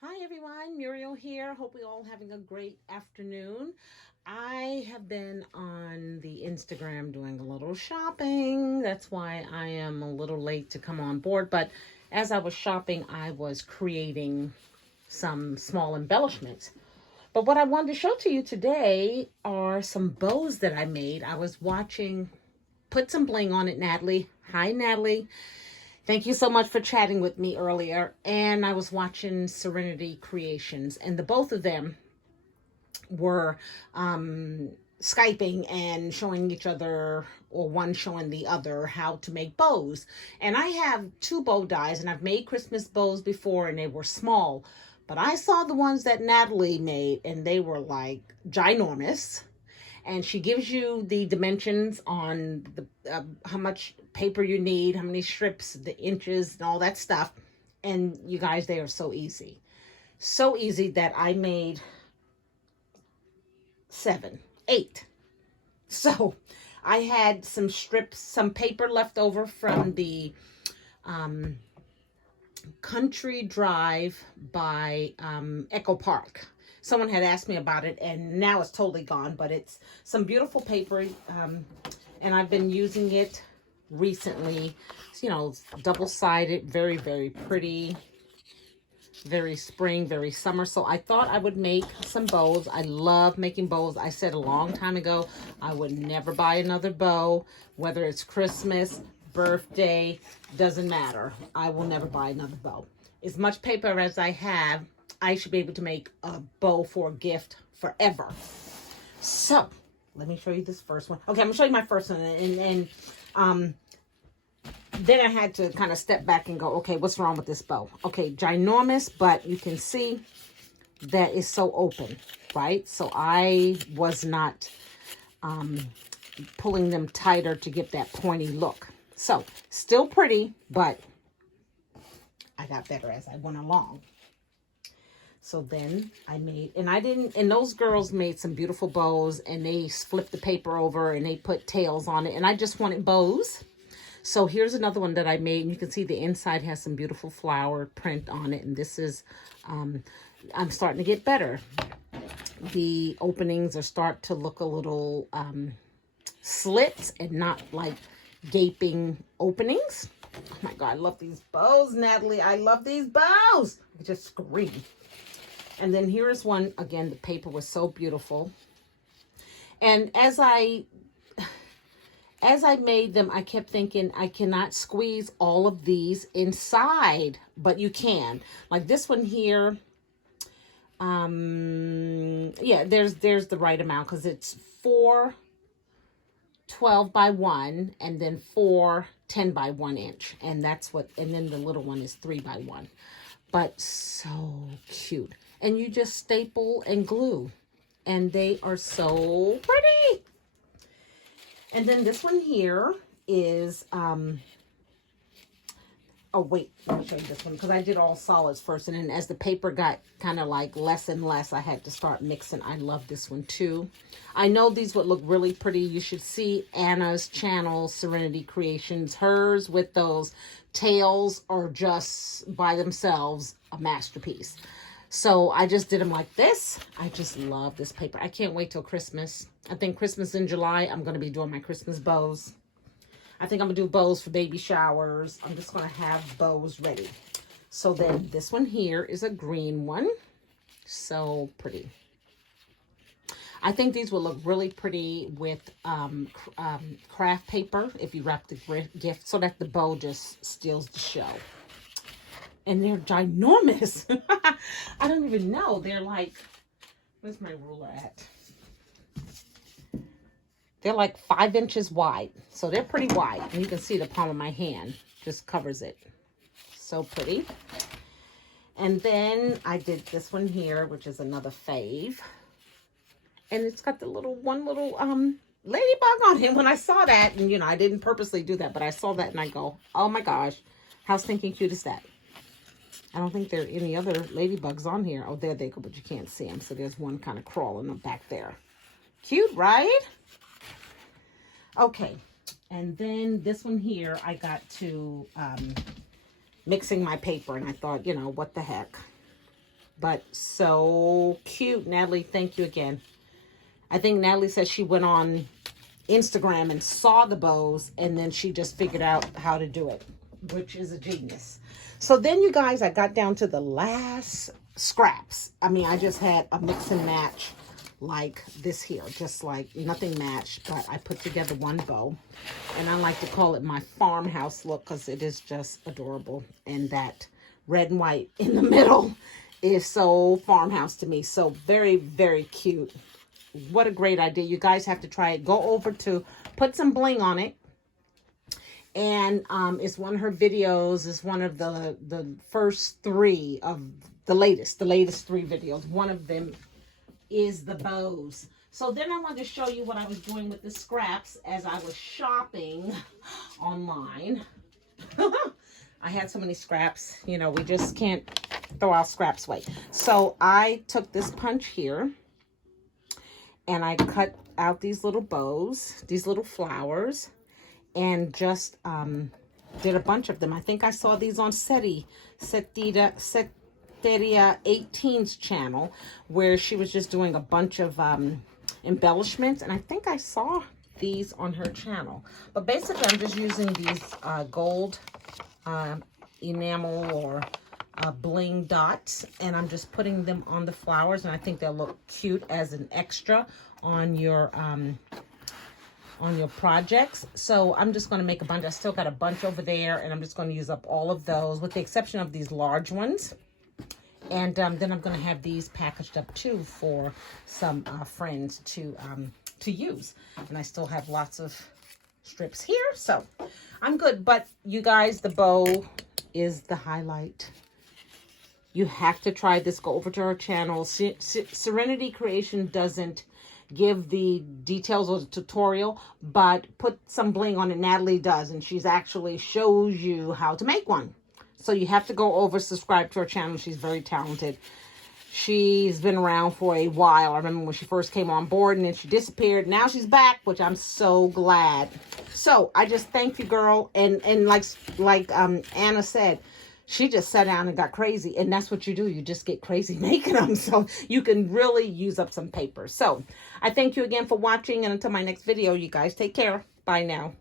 Hi everyone, Muriel here. Hope we all having a great afternoon. I have been on the Instagram doing a little shopping. That's why I am a little late to come on board. But as I was shopping, I was creating some small embellishments. But what I wanted to show to you today are some bows that I made. I was watching, put some bling on it, Natalie. Hi, Natalie. Thank you so much for chatting with me earlier. And I was watching Serenity Creations, and the both of them were Skyping and showing each other, or one showing the other, how to make bows. And I have two bow dies, and I've made Christmas bows before, and they were small. But I saw the ones that Natalie made, and they were like ginormous, and she gives you the dimensions on the how much paper you need, how many strips, the inches, and all that stuff. And you guys, they are so easy that I made 7, 8. So I had some strips, some paper left over from the Country Drive by Echo Park. Someone had asked me about it, and now it's totally gone, but it's some beautiful paper, and I've been using it recently. It's, double-sided, very, very pretty, very spring, very summer. So I thought I would make some bows. I love making bows. I said a long time ago I would never buy another bow, whether it's Christmas, birthday, doesn't matter. I will never buy another bow. As much paper as I have, I should be able to make a bow for a gift forever. So let me show you this first one. Okay, I'm gonna show you my first one, and then I had to kind of step back and go, okay, what's wrong with this bow? Okay, ginormous, but you can see that it's so open, right? So I was not pulling them tighter to get that pointy look. So still pretty, but I got better as I went along. So then I made, and those girls made some beautiful bows, and they flipped the paper over and they put tails on it, and I just wanted bows. So here's another one that I made, and you can see the inside has some beautiful flower print on it, and this is, I'm starting to get better. The openings are start to look a little slits and not like gaping openings. Oh my God, I love these bows, Natalie. I love these bows. I just scream. And then here is one, again, the paper was so beautiful. And as I made them, I kept thinking, I cannot squeeze all of these inside, but you can. Like this one here, yeah, there's the right amount, because it's 4 12 by 1, and then 4 10 by 1 inch. And that's what, and then the little one is 3 by 1. But so cute. And you just staple and glue, and they are so pretty. And then this one here is, oh wait, let me show you this one, because I did all solids first, and then as the paper got kind of like less and less, I had to start mixing. I love this one too. I know these would look really pretty. You should see Anna's channel, Serenity Creations. Hers with those tails are just by themselves a masterpiece. So I just did them like this. I just love this paper. I can't wait till Christmas. I think Christmas in July, I'm going to be doing my Christmas bows. I think I'm going to do bows for baby showers. I'm just going to have bows ready. So then this one here is a green one. So pretty. I think these will look really pretty with craft paper if you wrap the gift, so that the bow just steals the show. And they're ginormous. I don't even know. They're like, where's my ruler at? They're like 5 inches wide. So they're pretty wide. And you can see the palm of my hand just covers it. So pretty. And then I did this one here, which is another fave. And it's got the one little ladybug on it. When I saw that, and I didn't purposely do that, but I saw that and I go, oh my gosh, how stinking cute is that? I don't think there are any other ladybugs on here. Oh, there they go, but you can't see them. So there's one kind of crawling back there. Cute, right? Okay. And then this one here, I got to mixing my paper, and I thought, what the heck. but so cute. Natalie, thank you again. I think Natalie said she went on Instagram and saw the bows, and then she just figured out how to do it, which is a genius. So then, you guys, I got down to the last scraps. I mean, I just had a mix and match like this here, just like nothing matched, but I put together one bow, and I like to call it my farmhouse look because it is just adorable, and that red and white in the middle is so farmhouse to me. So very, very cute. What a great idea. You guys have to try it. Go over to Put Some Bling on it, and it's one of her videos. It's one of the first three of the latest 3 videos. One of them is the bows. So then I wanted to show you what I was doing with the scraps as I was shopping online. I had so many scraps, you know, we just can't throw our scraps away. So I took this punch here and I cut out these little bows, these little flowers, and just did a bunch of them. I think I saw these on Setteria 18's channel, where she was just doing a bunch of embellishments, and I think I saw these on her channel. But basically, I'm just using these gold enamel or bling dots, and I'm just putting them on the flowers, and I think they'll look cute as an extra on your projects. So I'm just going to make a bunch. I still got a bunch over there, and I'm just going to use up all of those with the exception of these large ones. And then I'm going to have these packaged up too for some friends to use. And I still have lots of strips here, so I'm good. But you guys, the bow is the highlight. You have to try this. Go over to her channel. Serenity Creation doesn't give the details of the tutorial, but Put Some Bling on it, Natalie does, and she's actually shows you how to make one. So you have to go over, subscribe to her channel. She's very talented. She's been around for a while. I remember when she first came on board, and then she disappeared. Now she's back, which I'm so glad. So I just thank you, girl. And like Anna said, she just sat down and got crazy. And that's what you do. You just get crazy making them. So you can really use up some paper. So I thank you again for watching. And until my next video, you guys take care. Bye now.